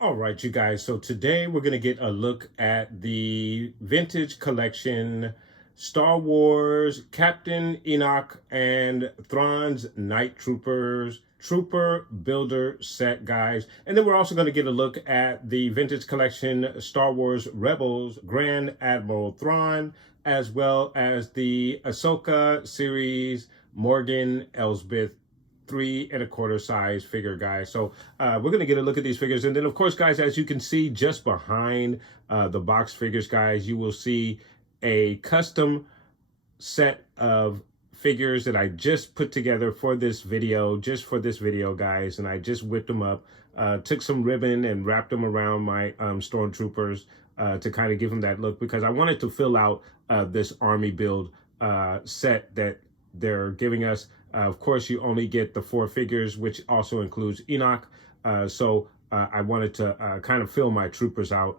All right, you guys. So today we're going to get a look at the vintage collection Star Wars Captain Enoch and Thrawn'S Night Troopers Trooper Builder set, guys. And then we're also going to get a look at the vintage collection Star Wars Rebels Grand Admiral Thrawn, as well as the Ahsoka series Morgan Elsbeth 3¼ size figure, guys. So we're going to get a look at these figures. And then, of course, guys, as you can see just behind the box figures, guys, you will see a custom set of figures that I just put together for this video, guys. And I just whipped them up, took some ribbon and wrapped them around my stormtroopers to kind of give them that look, because I wanted to fill out this army build set that they're giving us. Of course, you only get the 4 figures, which also includes Enoch. So I wanted to kind of fill my troopers out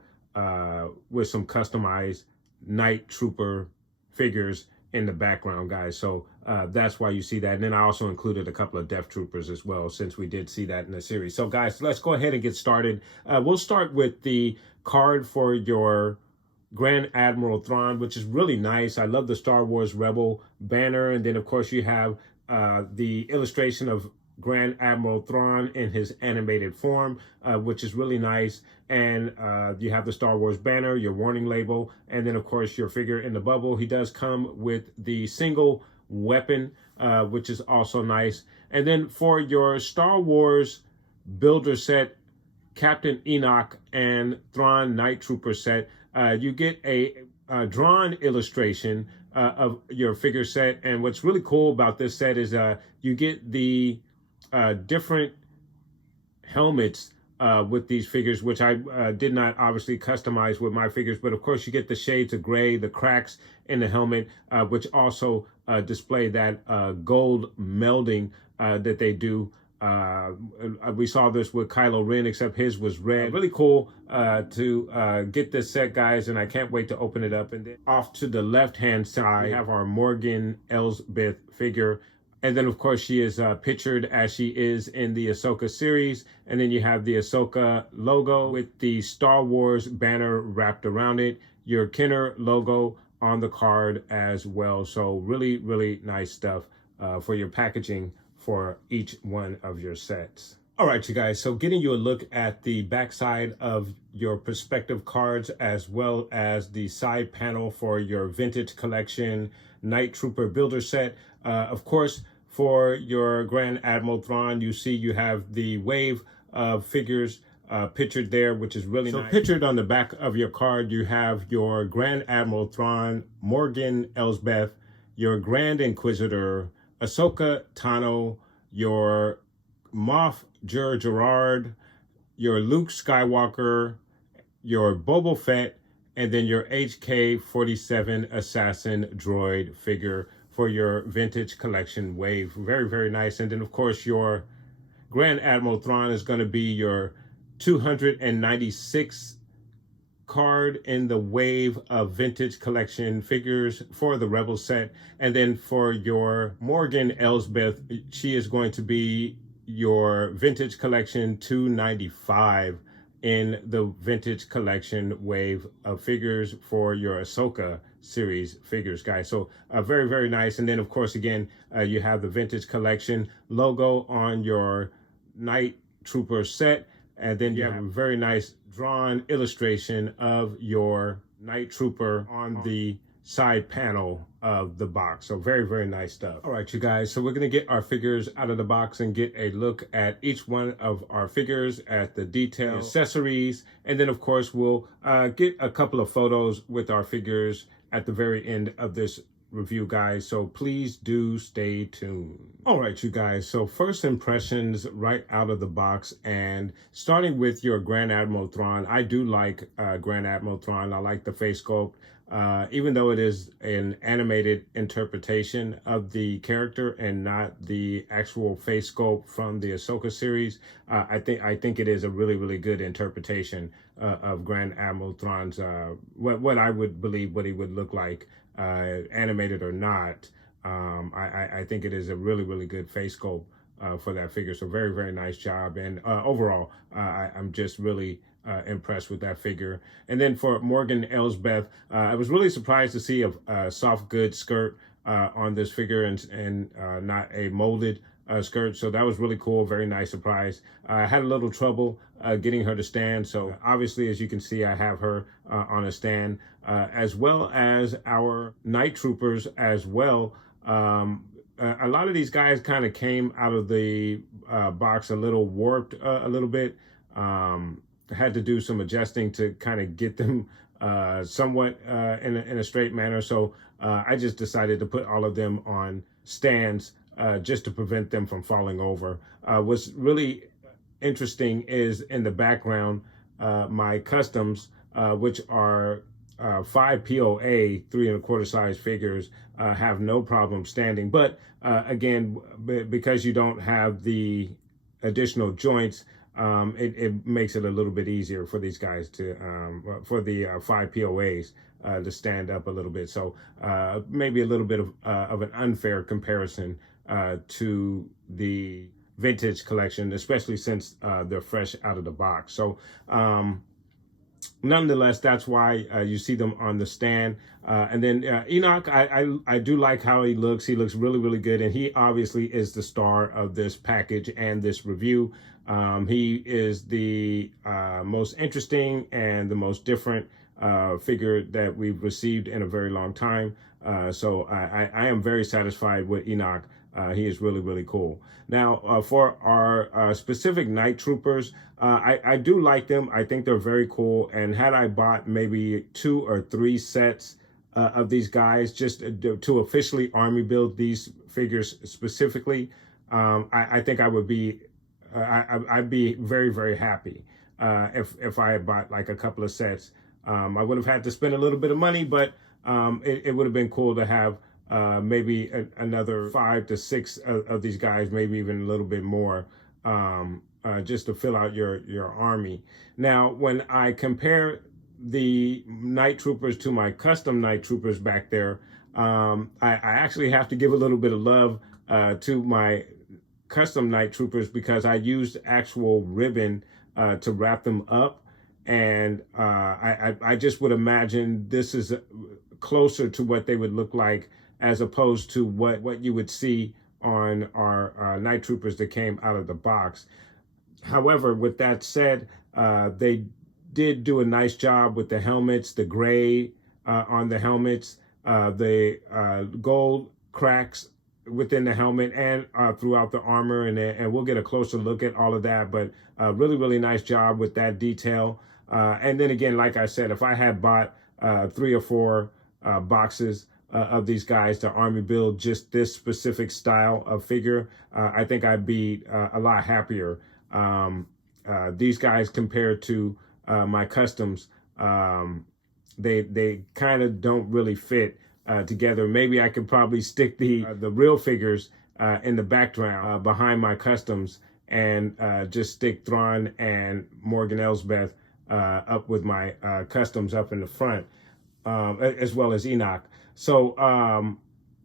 with some customized night trooper figures in the background, guys. So that's why you see that. And then I also included a couple of Death Troopers as well, since we did see that in the series. So, guys, let's go ahead and get started. We'll start with the card for your Grand Admiral Thrawn, which is really nice. I love the Star Wars Rebel banner. And then, of course, you have the illustration of Grand Admiral Thrawn in his animated form, which is really nice. And you have the Star Wars banner, your warning label, and then, of course, your figure in the bubble. He does come with the single weapon, which is also nice. And then for your Star Wars Builder set, Captain Enoch and Thrawn Night Trooper set, you get a drawn illustration of your figure set. And what's really cool about this set is you get the different helmets with these figures, which I did not obviously customize with my figures, but of course you get the shades of gray, the cracks in the helmet, which also display that gold melding that they do. We saw this with Kylo Ren, except his was red. Really cool to get this set, guys, and I can't wait to open it up. And then off to the left-hand side, we have our Morgan Elsbeth figure. And then, of course, she is pictured as she is in the Ahsoka series. And then you have the Ahsoka logo with the Star Wars banner wrapped around it, your Kenner logo on the card as well. So really, really nice stuff for your packaging for each one of your sets. All right, you guys, so getting you a look at the backside of your perspective cards, as well as the side panel for your vintage collection Night Trooper Builder set. Of course, for your Grand Admiral Thrawn, you see you have the wave of figures pictured there, which is really nice. So pictured on the back of your card, you have your Grand Admiral Thrawn, Morgan Elsbeth, your Grand Inquisitor, Ahsoka Tano, your Moff Gerard, your Luke Skywalker, your Boba Fett, and then your HK-47 assassin droid figure for your vintage collection wave. Very, very nice. And then, of course, your Grand Admiral Thrawn is going to be your 296 card in the wave of vintage collection figures for the Rebel set. And then for your Morgan Elsbeth, she is going to be your vintage collection 295 in the vintage collection wave of figures for your Ahsoka series figures, guys. So very, very nice. And then, of course, again, you have the vintage collection logo on your Night Trooper set. And then you have a very nice drawn illustration of your Night Trooper on the side panel of the box. So very, very nice stuff. All right, you guys. So we're going to get our figures out of the box and get a look at each one of our figures, at the details, accessories. And then, of course, we'll get a couple of photos with our figures at the very end of this review, guys, so please do stay tuned. All right, you guys, so first impressions right out of the box, and starting with your Grand Admiral Thrawn. I do like Grand Admiral Thrawn. I like the face sculpt. Even though it is an animated interpretation of the character and not the actual face sculpt from the Ahsoka series, I think it is a really good interpretation of Grand Admiral Thrawn's what I would believe what he would look like, animated or not. I think it is a really good face sculpt for that figure. So very nice job, and overall I'm just really impressed with that figure. And then for Morgan Elsbeth, I was really surprised to see a soft goods skirt on this figure, and not a molded skirt. So that was really cool. Very nice surprise. I had a little trouble getting her to stand. So obviously, as you can see, I have her on a stand, as well as our night troopers as well. A lot of these guys kind of came out of the box a little warped, a little bit. Had to do some adjusting to kind of get them somewhat in a straight manner. So I just decided to put all of them on stands just to prevent them from falling over. What's really interesting is in the background, my customs, which are 5 POA 3 1/4 size figures, have no problem standing. But again, because you don't have the additional joints, it makes it a little bit easier for these guys to, for the 5 POAs to stand up a little bit. So maybe a little bit of an unfair comparison to the vintage collection, especially since they're fresh out of the box. So nonetheless, that's why you see them on the stand. And then Enoch, I do like how he looks. He looks really good, and he obviously is the star of this package and this review. He is the most interesting and the most different figure that we've received in a very long time. So I am very satisfied with Enoch. He is really cool. Now, for our specific night troopers, I do like them. I think they're very cool. And had I bought maybe 2 or 3 sets of these guys just to officially army build these figures specifically, I think I would be, I'd be very happy if I had bought like a couple of sets. I would have had to spend a little bit of money, but it would have been cool to have maybe another 5 to 6 of these guys, maybe even a little bit more, just to fill out your army. Now, when I compare the night troopers to my custom night troopers back there, I actually have to give a little bit of love to my custom night troopers, because I used actual ribbon to wrap them up. And I just would imagine this is closer to what they would look like, as opposed to what you would see on our night troopers that came out of the box. However, with that said, they did do a nice job with the helmets, the gray on the helmets, the gold cracks within the helmet and throughout the armor, and we'll get a closer look at all of that. But really nice job with that detail. And then again, like I said, if I had bought 3 or 4 boxes of these guys to army build just this specific style of figure, I think I'd be a lot happier. These guys, compared to my customs, they kind of don't really fit together. Maybe I could probably stick the real figures in the background behind my customs, and just stick Thrawn and Morgan Elsbeth up with my customs up in the front, as well as Enoch. So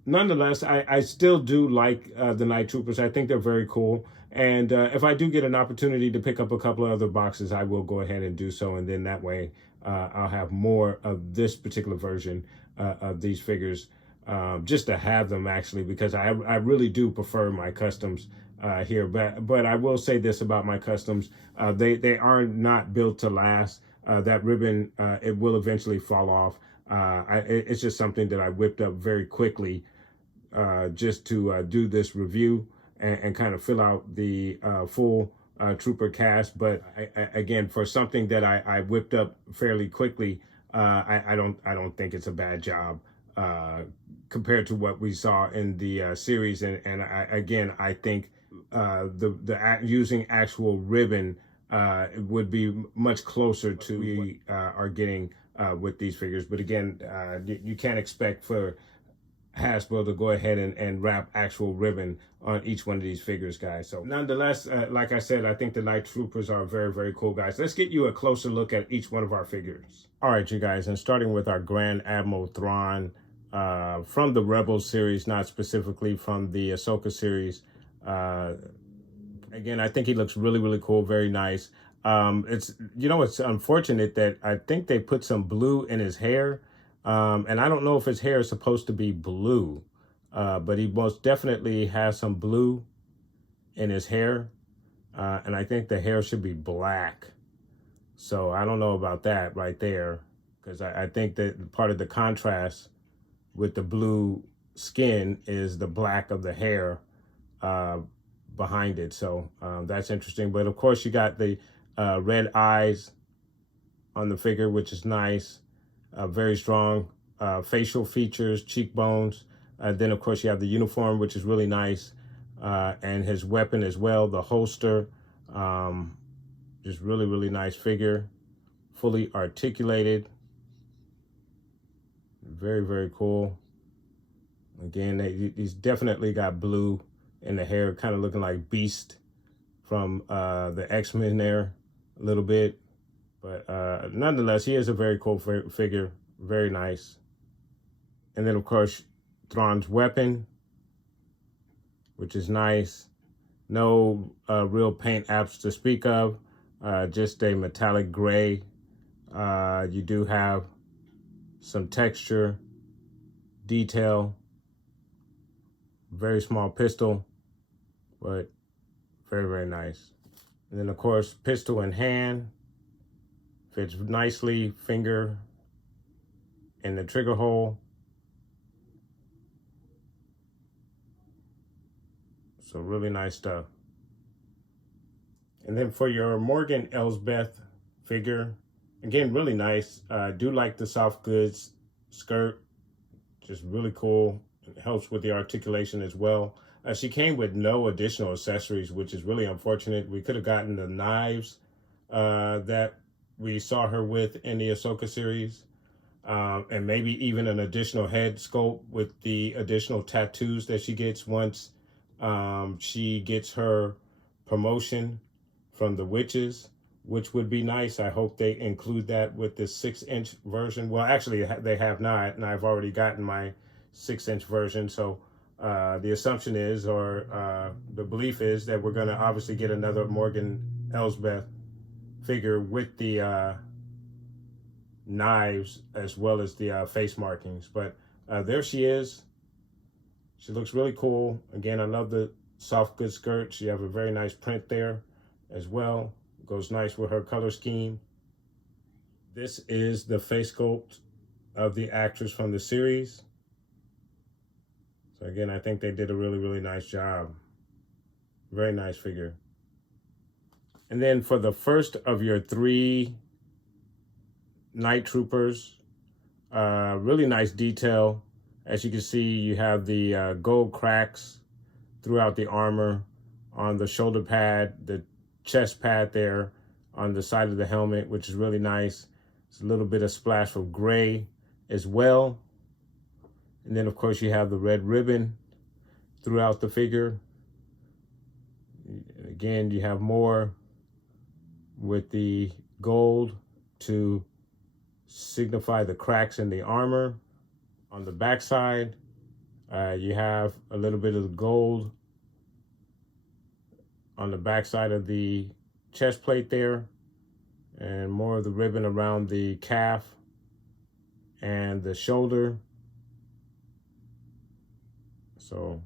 nonetheless, I still do like the night troopers. I think they're very cool. And if I do get an opportunity to pick up a couple of other boxes, I will go ahead and do so. And then that way I'll have more of this particular version of these figures, just to have them, actually, because I really do prefer my customs here. But I will say this about my customs: they are not built to last. That ribbon, it will eventually fall off. It's just something that I whipped up very quickly, just to do this review and kind of fill out the full trooper cast. But again, for something that I whipped up fairly quickly, I don't think it's a bad job compared to what we saw in the series. And I think using actual ribbon would be much closer to we are getting with these figures. But again, you can't expect for Hasbro to go ahead and wrap actual ribbon on each one of these figures, guys. So nonetheless, like I said, I think the Night Troopers are very, very cool, guys. Let's get you a closer look at each one of our figures. All right, you guys, and starting with our Grand Admiral Thrawn from the Rebels series, not specifically from the Ahsoka series. Again, I think he looks really, really cool, very nice. It's unfortunate that I think they put some blue in his hair. And I don't know if his hair is supposed to be blue, but he most definitely has some blue in his hair. And I think the hair should be black. So I don't know about that right there, because I think that part of the contrast with the blue skin is the black of the hair behind it. So that's interesting. But of course, you got the red eyes on the figure, which is nice. Very strong facial features, cheekbones. Then, of course, you have the uniform, which is really nice. And his weapon as well, the holster. Just really, really nice figure. Fully articulated. Very, very cool. Again, he's definitely got blue in the hair, kind of looking like Beast from the X-Men there a little bit. But nonetheless, he is a very cool figure. Very nice. And then, of course, Thrawn's weapon, which is nice. No real paint apps to speak of. Just a metallic gray. You do have some texture, detail. Very small pistol, but very, very nice. And then, of course, pistol in hand. Fits nicely, finger in the trigger hole. So really nice stuff. And then for your Morgan Elsbeth figure, again, really nice. I do like the soft goods skirt, just really cool. It helps with the articulation as well. She came with no additional accessories, which is really unfortunate. We could have gotten the knives that we saw her with in the Ahsoka series, and maybe even an additional head sculpt with the additional tattoos that she gets once she gets her promotion from the witches, which would be nice. I hope they include that with the 6-inch version. Well, actually, they have not, and I've already gotten my 6-inch version. So the assumption is, or the belief is, that we're going to obviously get another Morgan Elsbeth figure with the knives as well as the face markings. But there she is. She looks really cool. Again, I love the soft good skirt. She have a very nice print there as well. Goes nice with her color scheme. This is the face sculpt of the actress from the series. So again, I think they did a really, really nice job. Very nice figure. And then for the first of your 3 Night Troopers, really nice detail. As you can see, you have the gold cracks throughout the armor, on the shoulder pad, the chest pad there, on the side of the helmet, which is really nice. It's a little bit of splash of gray as well. And then, of course, you have the red ribbon throughout the figure. Again, you have more with the gold to signify the cracks in the armor. On the backside, you have a little bit of the gold on the backside of the chest plate there, and more of the ribbon around the calf and the shoulder. So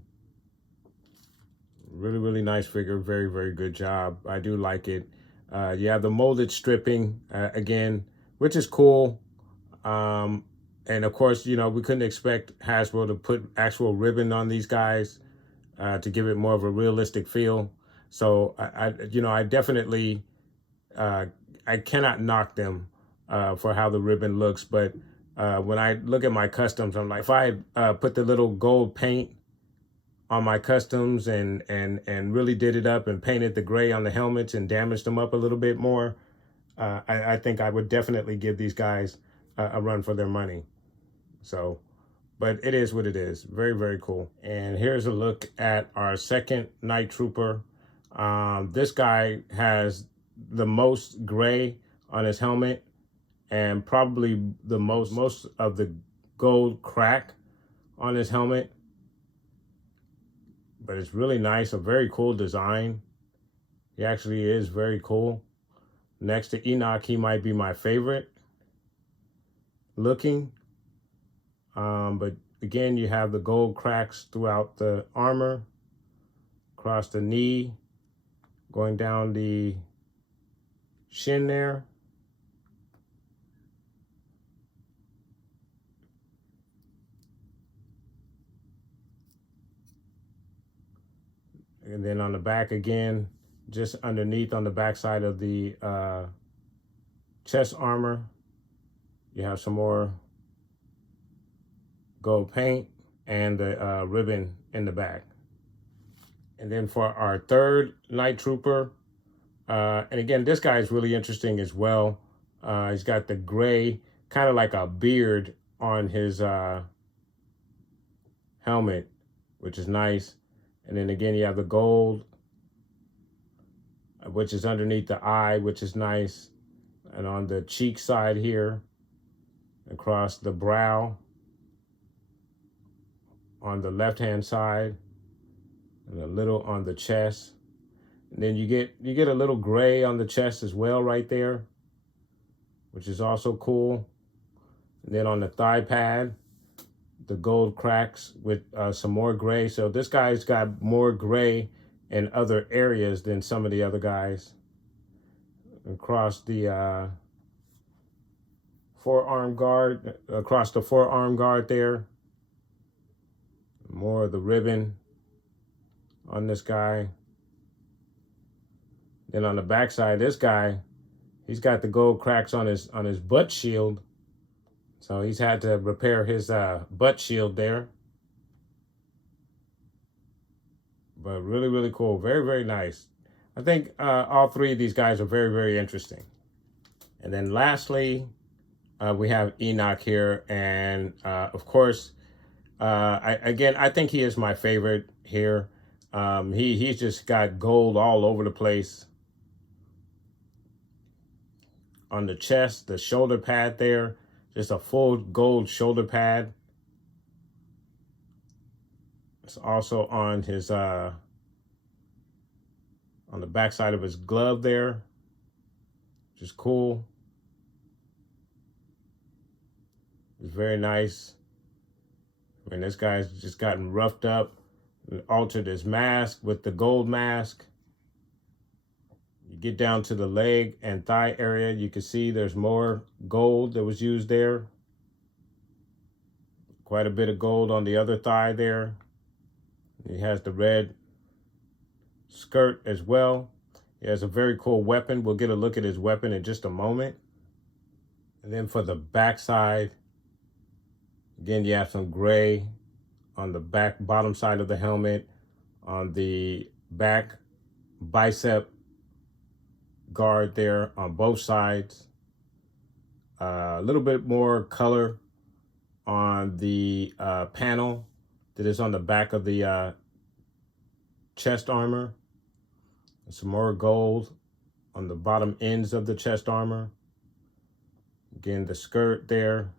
really, really nice figure. Very, very good job. I do like it. You have the molded stripping again, which is cool. And of course, you know, we couldn't expect Hasbro to put actual ribbon on these guys to give it more of a realistic feel. So I definitely, I cannot knock them for how the ribbon looks, but When I look at my customs, I'm like, if I put the little gold paint on my customs and really did it up and painted the gray on the helmets and damaged them up a little bit more, I think I would definitely give these guys a run for their money. So, but it is what it is. Very, very cool. And here's a look at our second Night Trooper. This guy has the most gray on his helmet and probably the most of the gold crack on his helmet. But it's really nice, a very cool design. He actually is very cool. Next to Enoch, he might be my favorite looking. But again, you have the gold cracks throughout the armor, across the knee, going down the shin there. And then on the back again, just underneath on the back side of the chest armor, you have some more gold paint and the ribbon in the back. And then for our third Night Trooper, and again, this guy is really interesting as well. He's got the gray, kind of like a beard on his helmet, which is nice. And then again, you have the gold, which is underneath the eye, which is nice. And on the cheek side here, across the brow, on the left-hand side, and a little on the chest. And then you get a little gray on the chest as well right there, which is also cool. And then on the thigh pad, the gold cracks with some more gray. So this guy's got more gray in other areas than some of the other guys. Across the forearm guard, across the forearm guard there. More of the ribbon on this guy. Then on the backside, this guy, he's got the gold cracks on his butt shield. So he's had to repair his butt shield there. But really, really cool. Very, very nice. I think all three of these guys are very, very interesting. And then lastly, we have Enoch here. And of course, I think he is my favorite here. He's just got gold all over the place. On the chest, the shoulder pad there, just a full gold shoulder pad. It's also on his on the back side of his glove there, which is cool. It's very nice. I mean, this guy's just gotten roughed up and altered his mask with the gold mask. You get down to the leg and thigh area, you can see there's more gold that was used there. Quite a bit of gold on the other thigh there. He has the red skirt as well. He has a very cool weapon. We'll get a look at his weapon in just a moment. And then for the back side, again, you have some gray on the back bottom side of the helmet, on the back bicep guard there on both sides. A little bit more color on the panel that is on the back of the chest armor. Some more gold on the bottom ends of the chest armor. Again, the skirt there.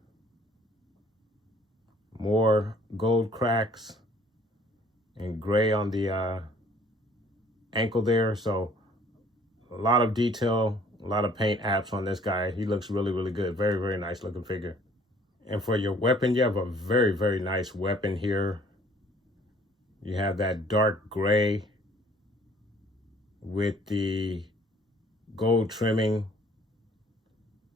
More gold cracks and gray on the ankle there. So a lot of detail, a lot of paint apps on this guy. He looks really, really good. Very, very nice looking figure. And for your weapon, you have a very, very nice weapon here. You have that dark gray with the gold trimming.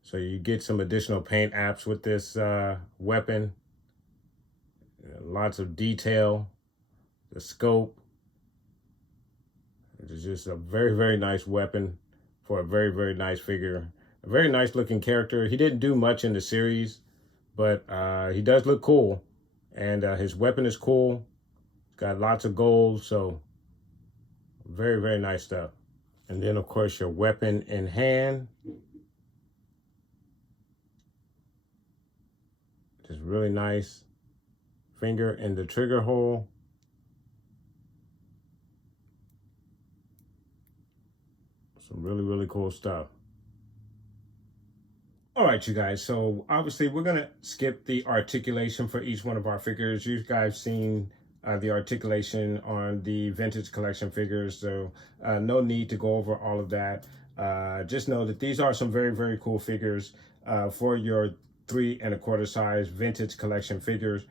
So you get some additional paint apps with this weapon. Lots of detail, the scope. It's just a very, very nice weapon for a very, very nice figure. A very nice looking character. He didn't do much in the series, but he does look cool, and his weapon is cool. Got lots of gold, so very, very nice stuff. And then, of course, your weapon in hand. Just really nice. Finger in the trigger hole. Some really, really cool stuff. All right, you guys. So obviously we're going to skip the articulation for each one of our figures. You guys seen the articulation on the vintage collection figures. So no need to go over all of that. Just know that these are some very, very cool figures for your 3 1/4 size vintage collection figures.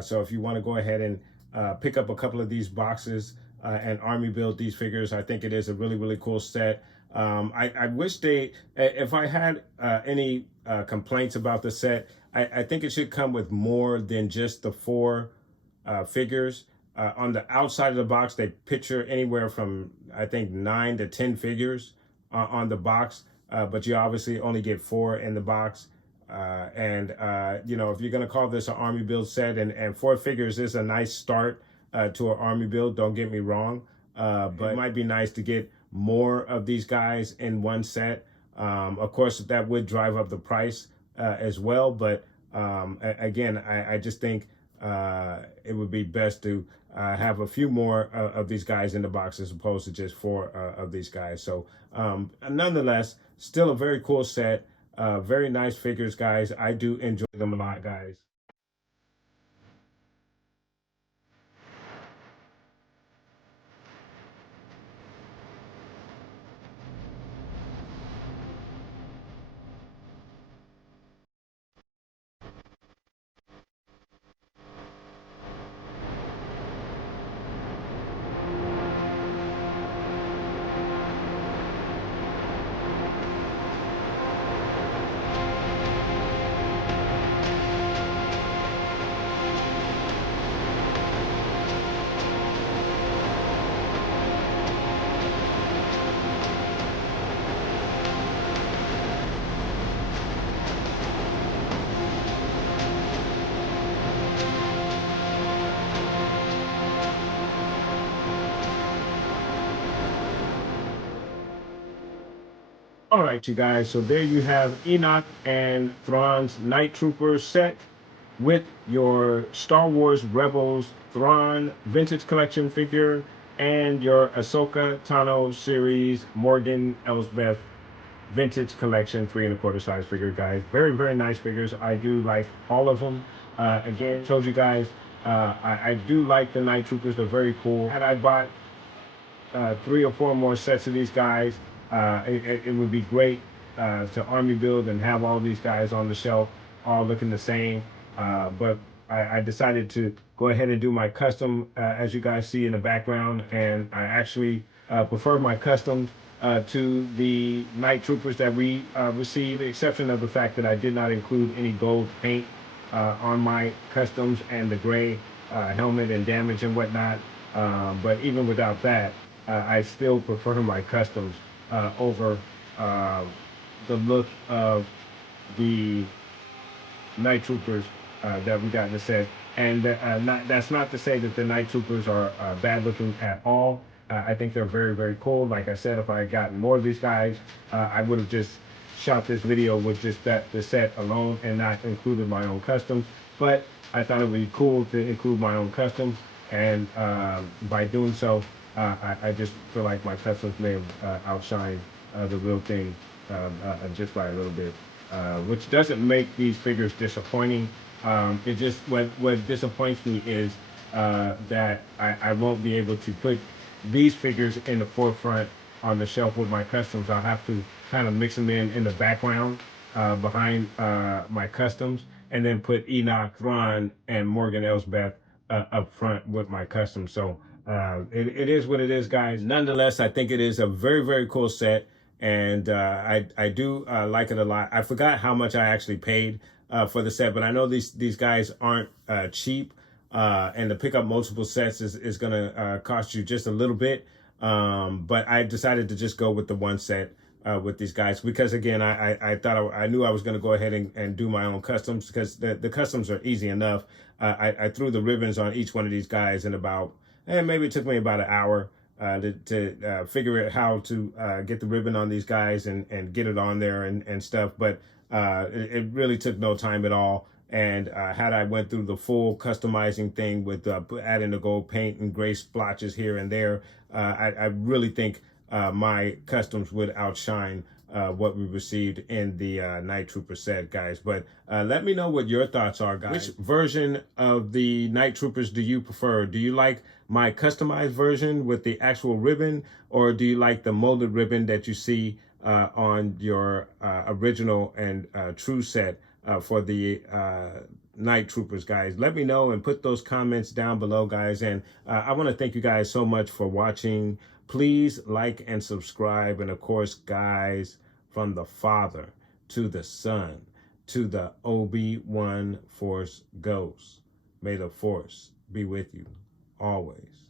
So if you want to go ahead and pick up a couple of these boxes and army build these figures, I think it is a really, really cool set. I wish if I had any complaints about the set, I think it should come with more than just the 4 figures. On the outside of the box, they picture anywhere from, I think, 9 to 10 figures on the box, but you obviously only get 4 in the box. You know, if you're going to call this an army build set, and 4 figures is a nice start to an army build, don't get me wrong, but it might be nice to get more of these guys in one set. Of course, that would drive up the price as well, but again, I just think it would be best to have a few more of these guys in the box as opposed to just 4 of these guys. So nonetheless, still a very cool set. Very nice figures, guys. I do enjoy them a lot, guys. All right, you guys. So there you have Enoch and Thrawn's Night Troopers set with your Star Wars Rebels Thrawn Vintage Collection figure and your Ahsoka Tano series Morgan Elsbeth Vintage Collection 3 1/4 size figure, guys. Very, very nice figures. I do like all of them. Again, told you guys, I do like the Night Troopers. They're very cool. Had I bought 3 or 4 more sets of these guys, it would be great to army build and have all these guys on the shelf, all looking the same. But I decided to go ahead and do my custom, as you guys see in the background, and I actually prefer my custom to the Night Troopers that we received, the exception of the fact that I did not include any gold paint on my customs and the gray helmet and damage and whatnot. But even without that, I still prefer my customs over uh, the look of the Night Troopers that we got in the set. And that's not to say that the Night Troopers are bad looking at all. I think they're very, very cool. Like I said, if I had gotten more of these guys, I would have just shot this video with just the set alone and not included my own customs. But I thought it would be cool to include my own customs, and by doing so, I just feel like my customs may have outshined the real thing just by a little bit, which doesn't make these figures disappointing. It just what disappoints me is that I won't be able to put these figures in the forefront on the shelf with my customs. I'll have to kind of mix them in the background behind my customs, and then put Enoch, Thrawn, and Morgan Elsbeth up front with my customs. So it is what it is, guys. Nonetheless, I think it is a very, very cool set, and I do like it a lot. I forgot how much I actually paid for the set, but I know these guys aren't cheap, and to pick up multiple sets is going to cost you just a little bit. But I decided to just go with the one set with these guys, because again, I thought I knew I was going to go ahead and do my own customs, because the customs are easy enough. I threw the ribbons on each one of these guys in about, maybe it took me about an hour to figure out how to get the ribbon on these guys and get it on there and stuff. But it really took no time at all. And had I went through the full customizing thing with adding the gold paint and gray splotches here and there, I really think my customs would outshine what we received in the Night Trooper set, guys. But let me know what your thoughts are, guys. Which version of the Night Troopers do you prefer? Do you like my customized version with the actual ribbon, or do you like the molded ribbon that you see on your original and true set for the Night Troopers, guys? Let me know and put those comments down below, guys. And I want to thank you guys so much for watching. Please like and subscribe. And of course, guys, from the Father to the Son to the Obi-Wan Force Ghost, may the Force be with you always.